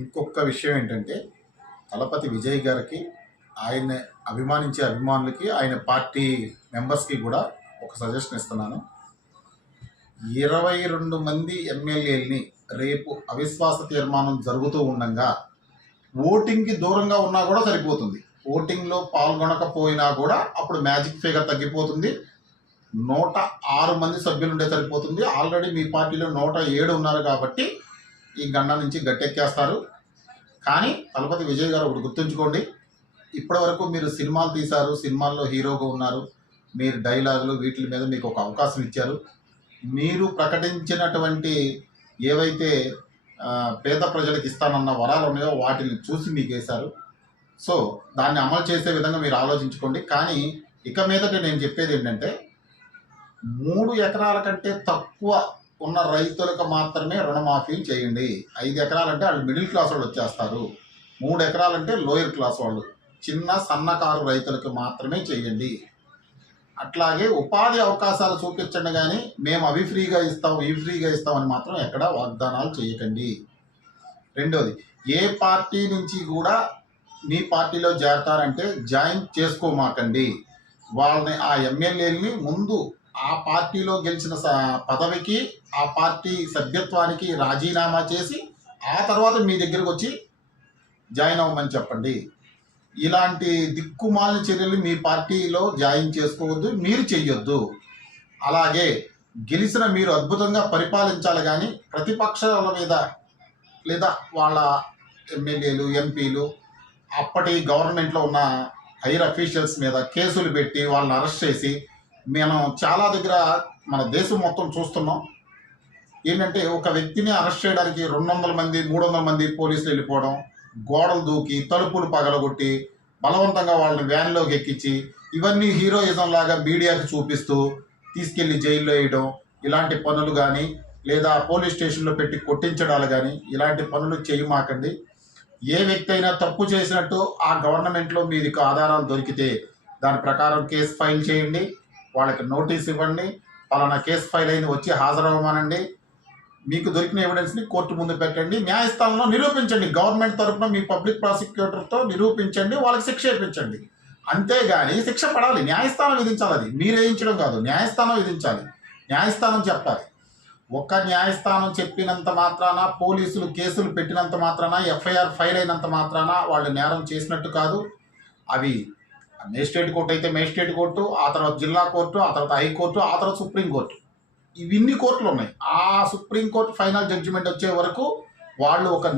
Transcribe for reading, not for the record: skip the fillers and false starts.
ఇంకొక విషయం ఏంటంటే తలపతి విజయ్ గారికి ఆయన అభిమానించే అభిమానులకి ఆయన పార్టీ మెంబర్స్కి కూడా ఒక సజెషన్ ఇస్తున్నాను. 22 మంది ఎమ్మెల్యేలని రేపు అవిశ్వాస తీర్మానం జరుగుతూ ఉండగా ఓటింగ్కి దూరంగా ఉన్నా కూడా సరిపోతుంది. ఓటింగ్లో పాల్గొనకపోయినా కూడా అప్పుడు మ్యాజిక్ ఫిగర్ తగ్గిపోతుంది. 106 మంది సభ్యులు ఉండే సరిపోతుంది. ఆల్రెడీ మీ పార్టీలో 107 ఉన్నారు కాబట్టి ఈ గండ నుంచి గట్టెక్కేస్తారు. కానీ తలపతి విజయ్ గారు ఒకటి గుర్తుంచుకోండి, ఇప్పటి వరకు మీరు సినిమాలు తీశారు, సినిమాల్లో హీరోగా ఉన్నారు, మీరు డైలాగులు వీటి మీద మీకు ఒక అవకాశం ఇచ్చారు. మీరు ప్రకటించినటువంటి ఏవైతే పేద ప్రజలకు ఇస్తానన్న వరాలు ఉన్నాయో వాటిని చూసి మీకు వేశారు. సో దాన్ని అమలు చేసే విధంగా మీరు ఆలోచించుకోండి. కానీ ఇక మీదట నేను చెప్పేది ఏంటంటే 3 ఎకరాల కంటే తక్కువ ఉన్న రైతులకు మాత్రమే రుణమాఫీ చేయండి. 5 ఎకరాలంటే వాళ్ళు మిడిల్ క్లాస్ వాళ్ళు వచ్చేస్తారు. 3 ఎకరాలంటే లోయర్ క్లాస్ వాళ్ళు, చిన్న సన్నకారు రైతులకు మాత్రమే చేయండి. అట్లాగే ఉపాధి అవకాశాలు చూపించండి, కానీ మేము అవి ఫ్రీగా ఇస్తాం ఇవి ఫ్రీగా ఇస్తామని మాత్రం ఎక్కడ వాగ్దానాలు చేయకండి. రెండోది, ఏ పార్టీ నుంచి కూడా మీ పార్టీలో చేరతారంటే జాయిన్ చేసుకోమాకండి. వాళ్ళని ఆ ఎమ్మెల్యేలని ముందు ఆ పార్టీలో గెలిచిన పదవికి ఆ పార్టీ సభ్యత్వానికి రాజీనామా చేసి ఆ తర్వాత మీ దగ్గరకు వచ్చి జాయిన్ అవ్వమని చెప్పండి. ఇలాంటి దిక్కుమాలిన చర్యలు మీ పార్టీలో జాయిన్ చేసుకోవద్దు, మీరు చెయ్యొద్దు. అలాగే గెలిచిన మీరు అద్భుతంగా పరిపాలించాలి, కానీ ప్రతిపక్షాల మీద లేదా వాళ్ళ ఎమ్మెల్యేలు ఎంపీలు అప్పటి గవర్నమెంట్లో ఉన్న హైయర్ అఫీషియల్స్ మీద కేసులు పెట్టి వాళ్ళని అరెస్ట్ చేసి మనం చాలా దగ్గర మన దేశం మొత్తం చూస్తున్నాం. ఏంటంటే ఒక వ్యక్తిని అరెస్ట్ చేయడానికి 200 మంది 300 మంది పోలీసులు వెళ్ళిపోవడం, గోడలు దూకి తలుపులు పగలగొట్టి బలవంతంగా వాళ్ళని వ్యాన్లోకి ఎక్కించి ఇవన్నీ హీరోయిజం లాగా మీడియాకి చూపిస్తూ తీసుకెళ్లి జైల్లో వేయడం, ఇలాంటి పనులు కానీ లేదా పోలీస్ స్టేషన్లో పెట్టి కొట్టించడాలు కానీ ఇలాంటి పనులు చేయమాకండి. ఏ వ్యక్తి అయినా తప్పు చేసినట్టు ఆ గవర్నమెంట్లో మీకు ఆధారాలు దొరికితే దాని ప్రకారం కేసు ఫైల్ చేయండి, వాళ్ళకి నోటీస్ ఇవ్వండి, పలానా కేసు ఫైల్ అయింది వచ్చి హాజరవ్వమనండి. మీకు దొరికిన ఎవిడెన్స్ని కోర్టు ముందు పెట్టండి, న్యాయస్థానంలో నిరూపించండి. గవర్నమెంట్ తరఫున మీ పబ్లిక్ ప్రాసిక్యూటర్తో నిరూపించండి, వాళ్ళకి శిక్ష ఇప్పించండి. అంతేగాని శిక్ష పడాలి, న్యాయస్థానం విధించాలి. అది మీరు వేయించడం కాదు, న్యాయస్థానం విధించాలి, న్యాయస్థానం చెప్పాలి. ఒక్క న్యాయస్థానం చెప్పినంత మాత్రాన, పోలీసులు కేసులు పెట్టినంత మాత్రాన, ఎఫ్ఐఆర్ ఫైల్ అయినంత మాత్రాన వాళ్ళు నేరం చేసినట్టు కాదు. అవి మేజిస్ట్రేట్ కోర్టు అయితే మేజిస్ట్రేట్ కోర్టు, ఆ తర్వాత జిల్లా కోర్టు, ఆ తర్వాత హైకోర్టు, ఆ తర్వాత సుప్రీంకోర్టు, ఇవన్నీ కోర్టులు ఉన్నాయి. ఆ సుప్రీంకోర్టు ఫైనల్ జడ్జిమెంట్ వచ్చే వరకు వాళ్ళు ఒక